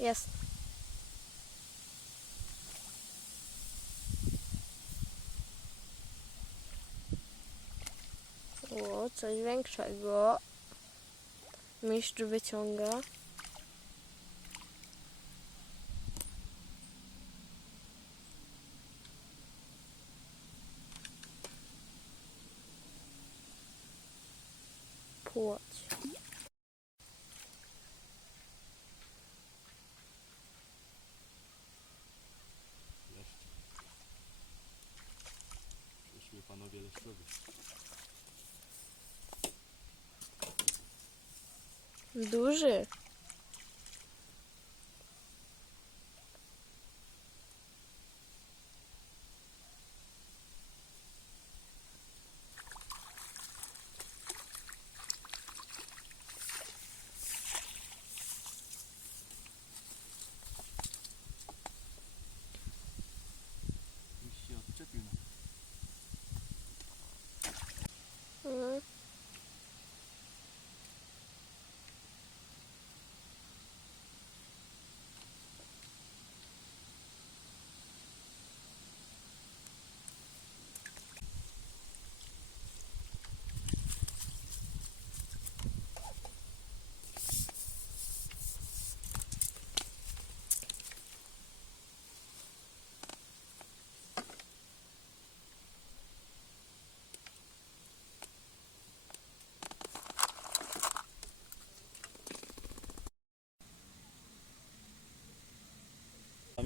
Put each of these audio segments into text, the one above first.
Jest. O, coś większego. Mistrz wyciąga. Płoć. Дуже?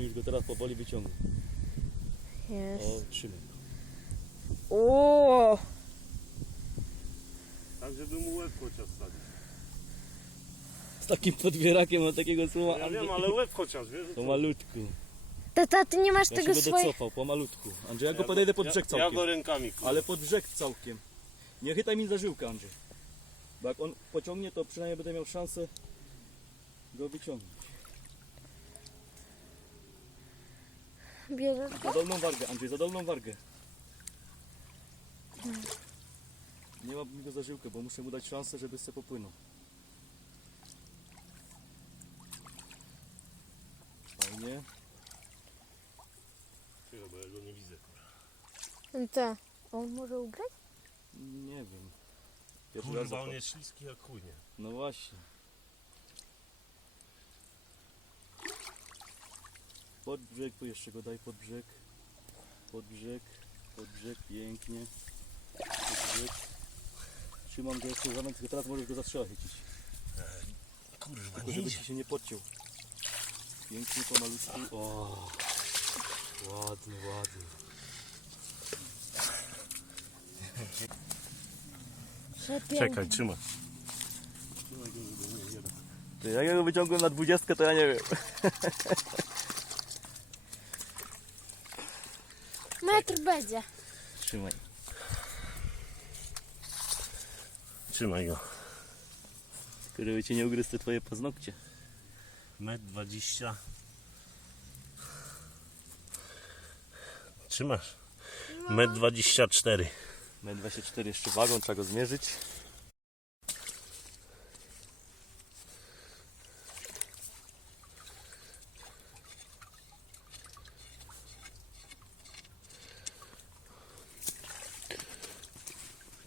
Już go teraz powoli wyciągnę. Jest. O, trzymaj. O! Tak, żeby mu łeb chociaż wsadzić. Z takim podwierakiem od takiego słowa. Ja wiem, ale łeb chociaż, wiesz? Po malutku. Tata, ty nie masz Ja się tego będę swojego. cofał, po malutku. Andrzej, ja go podejdę pod brzeg ja, ja całkiem. go rękami kurwa. Ale pod brzeg całkiem. Nie chytaj mi za żyłkę, Andrzej. Bo jak on pociągnie, to przynajmniej będę miał szansę go wyciągnąć. Bierzesz Za dolną wargę, Andrzej, za dolną wargę. Nie mam go za żyłkę, bo muszę mu dać szansę, żeby se popłynął. Fajnie. Czekaj, bo ja go nie widzę. kurwa. Tak. On może ugrać? Nie wiem. Pierwszy raz Kurwa, on jest śliski jak chuj, nie? No właśnie. Pod brzeg, tu jeszcze go daj pod brzeg. Pod brzeg, pod brzeg, pięknie. Pod brzeg. Trzymam go jeszcze zamęt, tylko teraz możesz go za strzała chycić. Kurwa, Tylko żeby ci się nie podciął. Pięknie, pomalutku. O, ładny, ładny. Czekaj, trzymaj. Ty, jak ja go wyciągłem na dwudziestkę, to ja nie wiem. Metr będzie. Trzymaj. Trzymaj go. Tylko żeby ci nie ugryzł te twoje paznokcie. Metr dwadzieścia. Trzymasz? Metr dwadzieścia cztery. Metr 24 jeszcze wagą, trzeba go zmierzyć.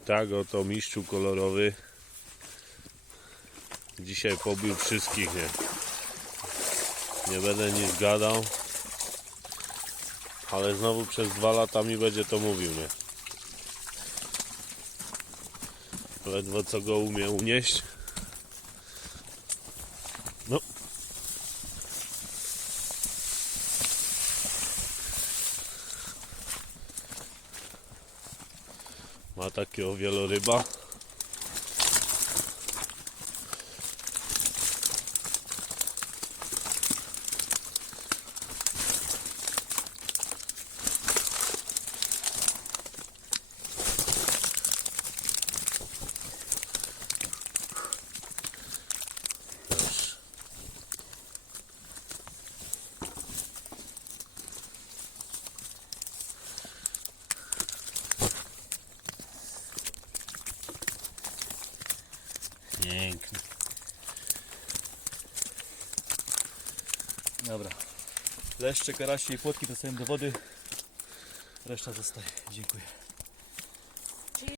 Tak, oto mistrzu kolorowy. Dzisiaj pobił wszystkich, nie? Nie będę nic gadał. Ale znowu przez dwa lata mi będzie to mówił, nie? Ledwo co go umie unieść. Ma takiego wieloryba. Dobra. Leszcze, karasie i płotki to do wody. Reszta zostaje. Dziękuję.